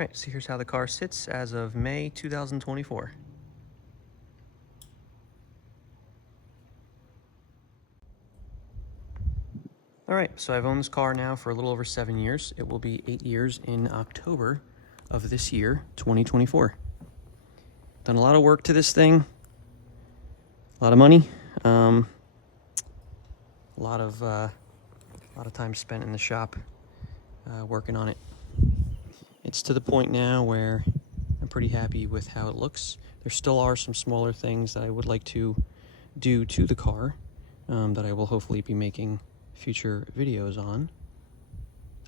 Alright, so here's how the car sits as of May 2024. Alright, so I've owned this car now for a little over 7 years. It will be 8 years in October of this year, 2024. Done a lot of work to this thing, a lot of money, a lot of time spent in the shop working on it. It's to the point now where I'm pretty happy with how it looks. There still are some smaller things that I would like to do to the car that I will hopefully be making future videos on.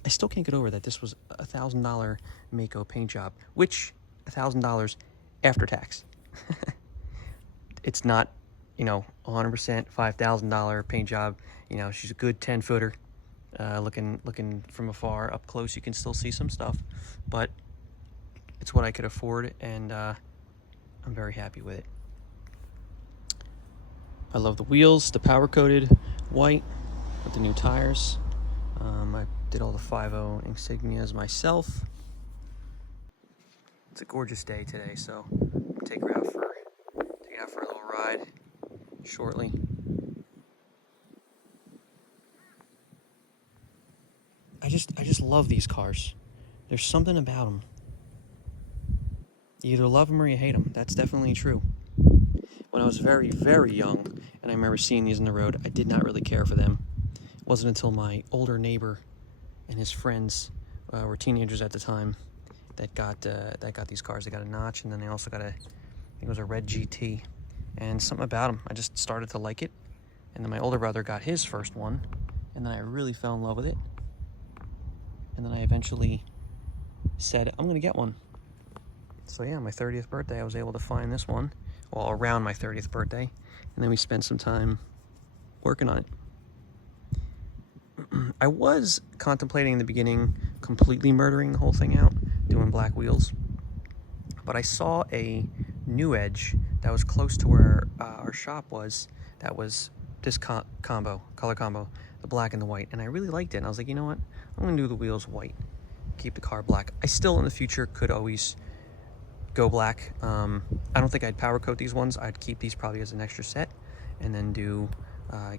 I still can't get over that this was a $1,000 Mako paint job, which $1,000 after tax. It's not, you know, 100% $5,000 paint job. You know, she's a good 10-footer. Looking from afar, up close, you can still see some stuff, but it's what I could afford, and I'm very happy with it. I love the wheels, the powder-coated white with the new tires. I did all the 5.0 insignias myself. It's a gorgeous day today, so I'll take her out for a little ride shortly. I just love these cars. There's something about them. You either love them or you hate them. That's definitely true. When I was very, very young, and I remember seeing these on the road, I did not really care for them. It wasn't until my older neighbor and his friends were teenagers at the time that got these cars. They got a Notch, and then they also got I think it was a red GT. And something about them, I just started to like it. And then my older brother got his first one, and then I really fell in love with it. And then I eventually said, I'm going to get one. So yeah, my 30th birthday, I was able to find this one. Well, around my 30th birthday. And then we spent some time working on it. I was contemplating in the beginning completely murdering the whole thing out, doing black wheels. But I saw a new Edge that was close to where our shop was, that was this color combo, the black and the white, and I really liked it. And I was like, you know what, I'm gonna do the wheels white, keep the car black. I still in the future could always go black. I don't think I'd powder coat these ones. I'd keep these probably as an extra set, and then do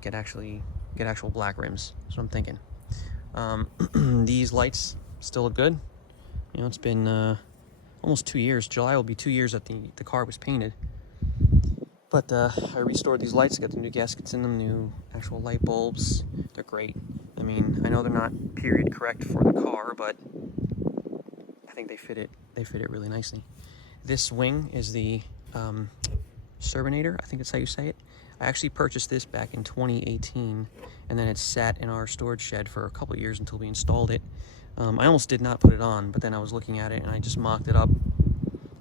get actual black rims. That's what I'm thinking. These lights still look good. You know, it's been almost 2 years. July will be 2 years that the car was painted. But I restored these lights, got the new gaskets in them, new actual light bulbs. They're great. I mean, I know they're not period correct for the car, but I think they fit it really nicely. This wing is the Surbinator, I think that's how you say it. I actually purchased this back in 2018, and then it sat in our storage shed for a couple of years until we installed it. I almost did not put it on, but then I was looking at it and I just mocked it up,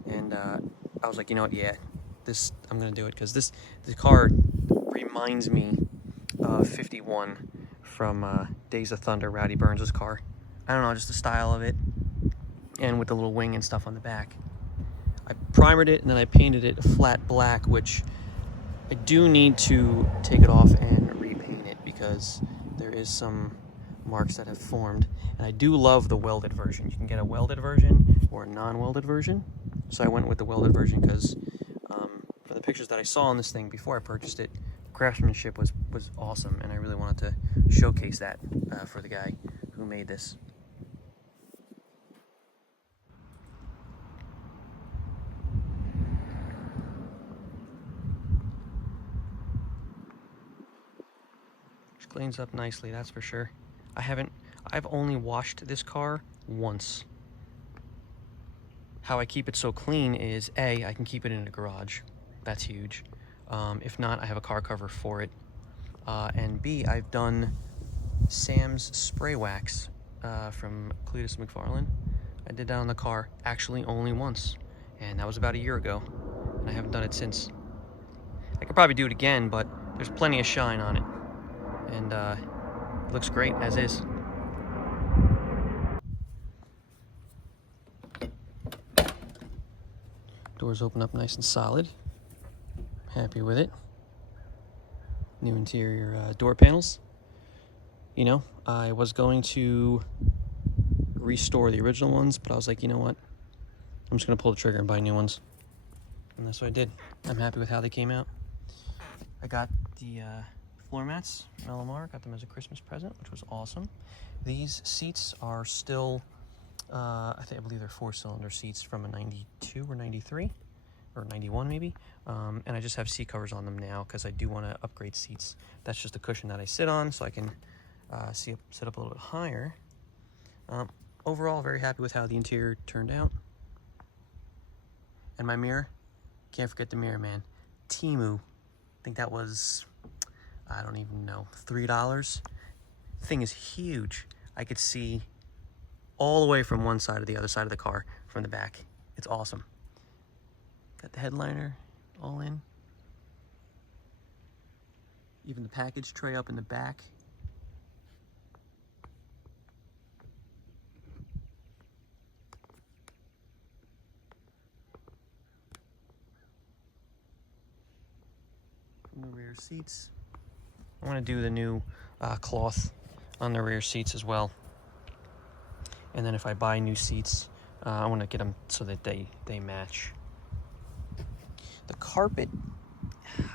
and I was like, you know what, yeah, I'm gonna do it, because the car reminds me of 51 from Days of Thunder, Rowdy Burns' car. I don't know, just the style of it, and with the little wing and stuff on the back. I primered it and then I painted it a flat black, which I do need to take it off and repaint it because there is some marks that have formed. And I do love the welded version. You can get a welded version or a non-welded version. So I went with the welded version because for the pictures that I saw on this thing before I purchased it, the craftsmanship was awesome, and I really wanted to showcase that for the guy who made this. Cleans up nicely, that's for sure. I've only washed this car once. How I keep it so clean is A, I can keep it in a garage. That's huge. If not, I have a car cover for it. And B, I've done Sam's spray wax from Cletus McFarlane. I did that on the car actually only once, and that was about a year ago, and I haven't done it since. I could probably do it again, but there's plenty of shine on it. And it looks great as is. Doors open up nice and solid. Happy with it. New interior door panels. You know, I was going to restore the original ones, but I was like, you know what? I'm just gonna pull the trigger and buy new ones. And that's what I did. I'm happy with how they came out. I got the floor mats from LMR, got them as a Christmas present, which was awesome. These seats are still, I believe they're 4-cylinder seats from a 92 or 93, or 91 maybe. And I just have seat covers on them now because I do want to upgrade seats. That's just a cushion that I sit on so I can sit up a little bit higher. Overall, very happy with how the interior turned out. And my mirror, can't forget the mirror, man. Temu, I think that was, I don't even know, $3. Thing is huge. I could see all the way from one side to the other side of the car from the back. It's awesome. Got the headliner all in. Even the package tray up in the back. From the rear seats. I want to do the new cloth on the rear seats as well. And then if I buy new seats, I want to get them so that they match. The carpet,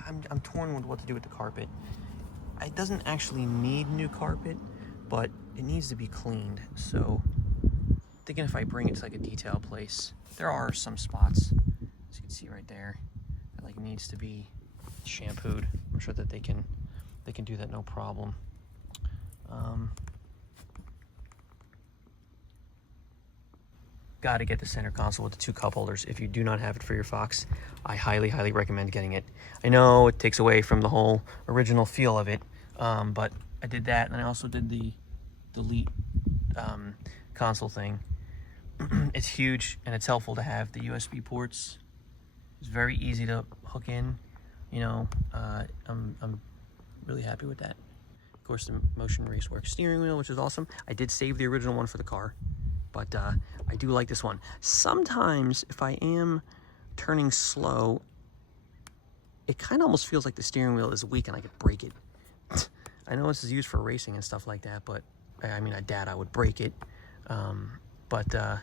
I'm torn with what to do with the carpet. It doesn't actually need new carpet, but it needs to be cleaned. So thinking if I bring it to like a detail place, there are some spots, as you can see right there, that like needs to be shampooed. I'm sure that they can do that no problem. Got to get the center console with the 2 cup holders. If you do not have it for your Fox, I highly recommend getting it. I know it takes away from the whole original feel of it, but I did that, and I also did the delete console thing. It's huge, and it's helpful to have the USB ports. It's very easy to hook in. You know, I'm really happy with that. Of course, the Motion Raceworks steering wheel, which is awesome. I did save the original one for the car, but I do like this one. Sometimes, if I am turning slow, it kind of almost feels like the steering wheel is weak and I could break it. I know this is used for racing and stuff like that, but I mean, I doubt I would break it. Yeah,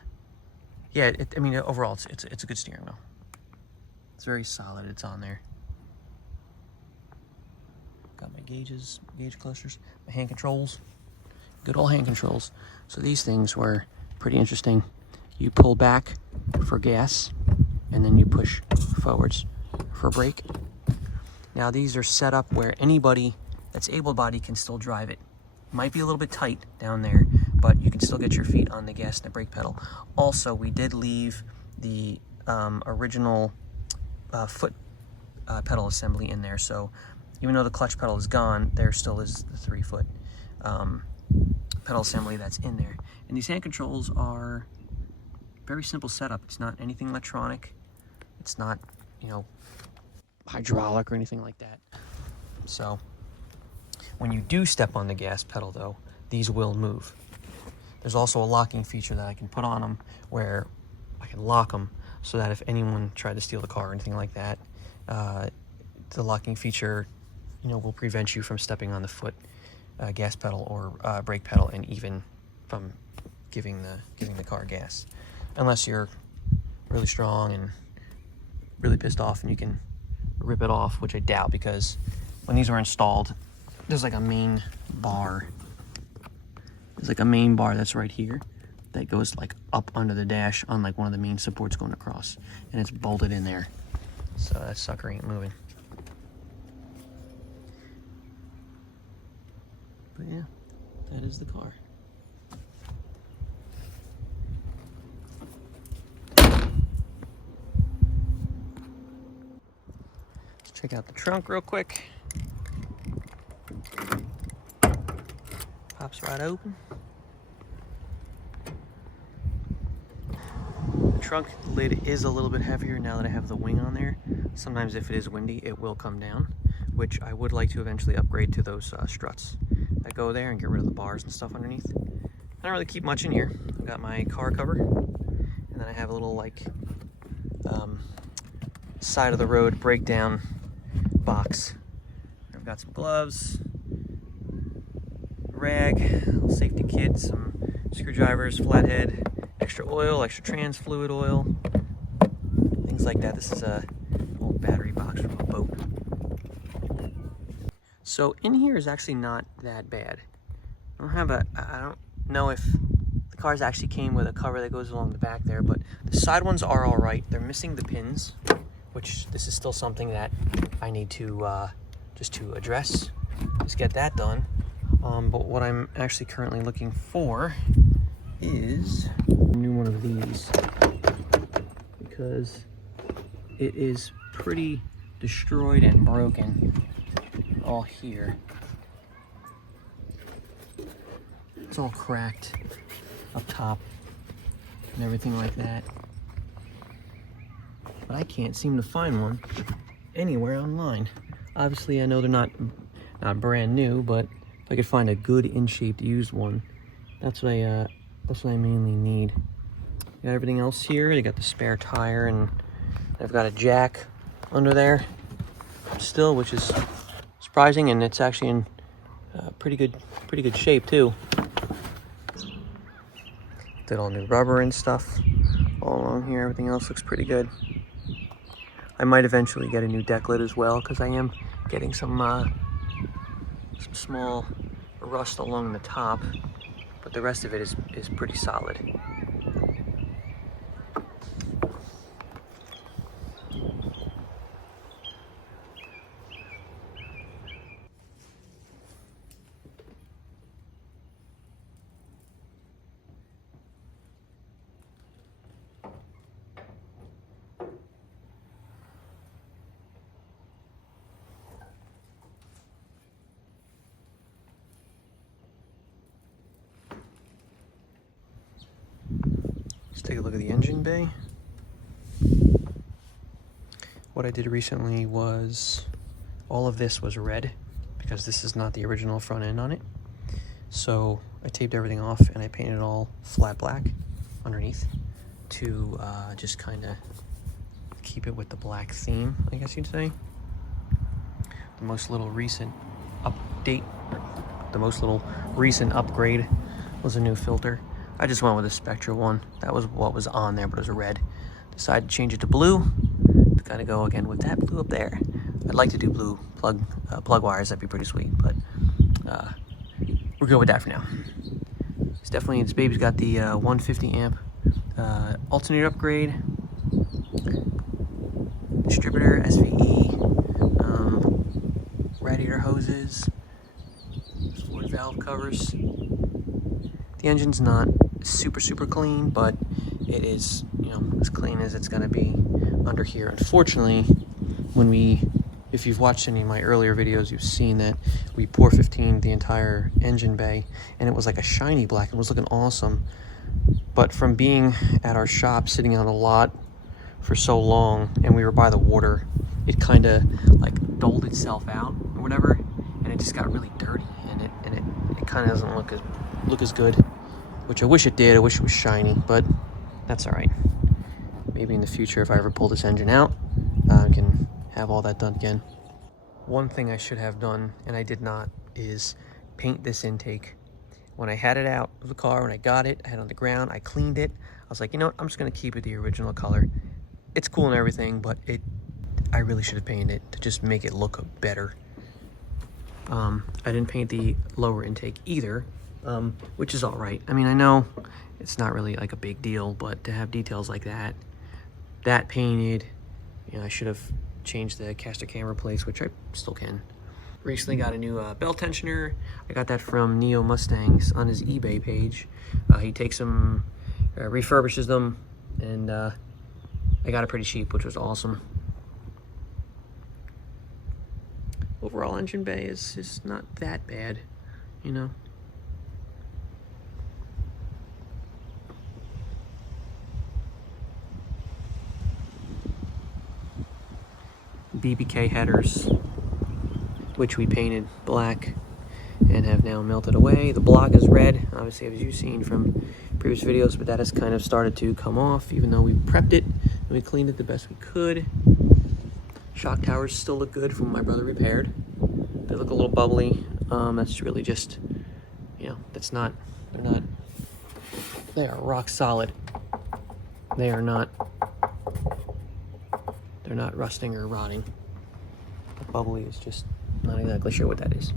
I mean, overall, it's a good steering wheel. It's very solid. It's on there. Got my gauges, gauge clusters, my hand controls. Good old hand controls. So these things were pretty interesting. You pull back for gas, and then you push forwards for brake. Now these are set up where anybody that's able-bodied can still drive it. Might be a little bit tight down there, but you can still get your feet on the gas and the brake pedal. Also, we did leave the original foot pedal assembly in there, so even though the clutch pedal is gone, there still is the 3-foot pedal assembly that's in there. And these hand controls are very simple setup. It's not anything electronic. It's not, you know, hydraulic or anything like that. So when you do step on the gas pedal, though, these will move. There's also a locking feature that I can put on them where I can lock them so that if anyone tried to steal the car or anything like that, the locking feature, you know, will prevent you from stepping on the foot gas pedal or brake pedal, and even from giving the car gas, unless you're really strong and really pissed off and you can rip it off, which I doubt, because when these were installed, there's like a main bar. There's like a main bar that's right here that goes like up under the dash on like one of the main supports going across, and it's bolted in there, so that sucker ain't moving. But yeah, that is the car. Let's check out the trunk real quick. Pops right open. The trunk lid is a little bit heavier now that I have the wing on there. Sometimes if it is windy, it will come down, which I would like to eventually upgrade to those struts that go there and get rid of the bars and stuff underneath. I don't really keep much in here. I've got my car cover, and then I have a little like side of the road breakdown box. I've got some gloves, rag, a little safety kit, some screwdrivers, flathead, extra oil, extra trans fluid oil, like that. This is a old battery box from a boat. So in here is actually not that bad. I don't know if the cars actually came with a cover that goes along the back there, but the side ones are all right. They're missing the pins, which this is still something that I need to just to address. Just get that done. But what I'm actually currently looking for is a new one of these, because it is pretty destroyed and broken all here. It's all cracked up top and everything like that. But I can't seem to find one anywhere online. Obviously, I know they're not brand new, but if I could find a good in-shaped used one, that's what I mainly need. Got everything else here. They got the spare tire, and I've got a jack under there still, which is surprising, and it's actually in pretty good shape too. Did all new rubber and stuff all along here. Everything else looks pretty good. I might eventually get a new deck lid as well, because I am getting some small rust along the top, but the rest of it is pretty solid. Let's take a look at the engine bay. What I did recently was, all of this was red, because this is not the original front end on it. So I taped everything off and I painted it all flat black underneath to just kind of keep it with the black theme, I guess you'd say. The most recent upgrade was a new filter. I just went with a Spectra one. That was what was on there, but it was a red. Decided to change it to blue. Gotta go again with that blue up there. I'd like to do blue plug wires. That'd be pretty sweet, but we're good with that for now. It's definitely, this baby's got the 150 amp alternator upgrade, distributor, SVE, radiator hoses, fluid valve covers. The engine's not super clean, but it is, as clean as it's gonna be under here. Unfortunately, if you've watched any of my earlier videos, you've seen that we 415'd the entire engine bay, and it was like a shiny black. It was looking awesome. But from being at our shop, sitting on a lot for so long, and we were by the water, it kind of like doled itself out or whatever, and it just got really dirty, and it kind of doesn't look as good, which I wish it did. I wish it was shiny, but that's all right. Maybe in the future, if I ever pull this engine out, I can have all that done again. One thing I should have done, and I did not, is paint this intake. When I had it out of the car, when I got it, I had it on the ground, I cleaned it. I was like, you know what, I'm just gonna keep it the original color. It's cool and everything, but I really should have painted it to just make it look better. I didn't paint the lower intake either, which is all right. I mean, I know it's not really like a big deal, but to have details like that painted, I should have changed the caster camera place, which I still can. Recently got a new belt tensioner. I got that from Neo Mustangs on his eBay page. He takes them, refurbishes them, and I got it pretty cheap, which was awesome. Overall engine bay is not that bad, BBK headers, which we painted black and have now melted away. The block is red, obviously, as you've seen from previous videos, but that has kind of started to come off, even though we prepped it and we cleaned it the best we could. Shock towers still look good from what my brother repaired. They look a little bubbly. That's really just, they are rock solid. They are not they're not rusting or rotting. The bubbly is just not exactly sure what that is.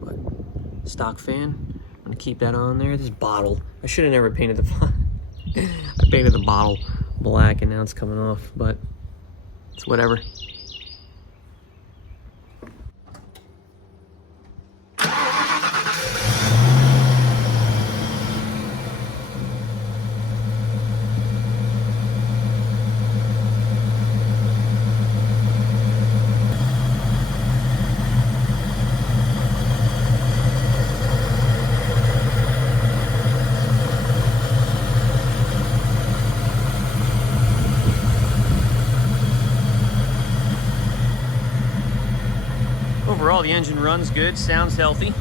But stock fan, I'm gonna keep that on there. This bottle, I should have never painted the I painted the bottle black and now it's coming off, but it's whatever. Overall, the engine runs good, sounds healthy.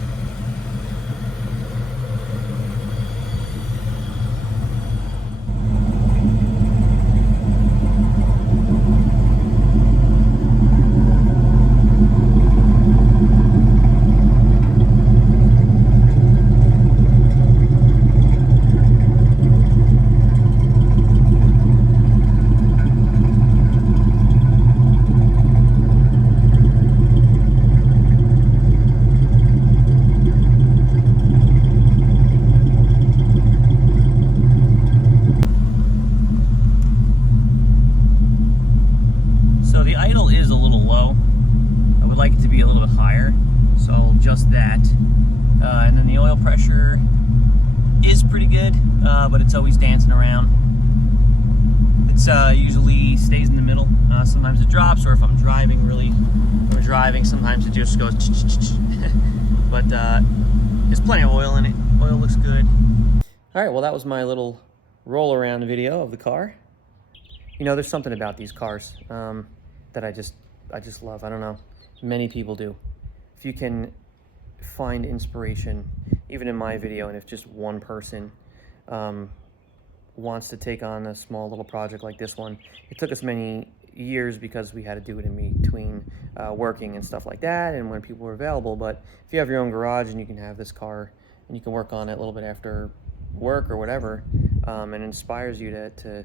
Like it to be a little bit higher, so I'll adjust that. And then the oil pressure is pretty good, but it's always dancing around. It's usually stays in the middle. Sometimes it drops, or if I'm driving sometimes it just goes but there's plenty of oil in it. Oil looks good. All right, well, that was my little roll around video of the car. You know, there's something about these cars that I just love. I don't know. Many people do. If you can find inspiration, even in my video, and if just one person wants to take on a small little project like this one, it took us many years because we had to do it in between working and stuff like that, and when people were available. But if you have your own garage and you can have this car and you can work on it a little bit after work or whatever, and it inspires you to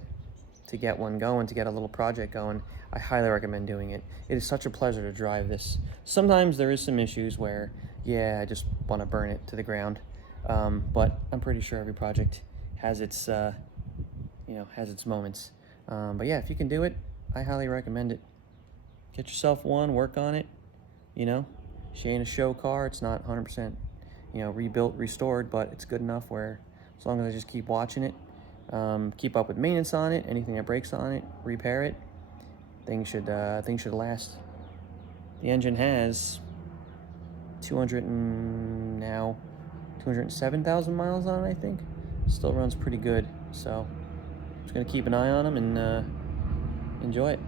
get one going, to get a little project going, I highly recommend doing it. It is such a pleasure to drive this. Sometimes there is some issues where, yeah, I just want to burn it to the ground, but I'm pretty sure every project has its, has its moments. But yeah, if you can do it, I highly recommend it. Get yourself one, work on it. You know, she ain't a show car. It's not 100%, rebuilt, restored, but it's good enough where as long as I just keep watching it, keep up with maintenance on it, anything that breaks on it, repair it, things should last. The engine has 207,000 miles on it, I think. Still runs pretty good, so just gonna keep an eye on them and enjoy it.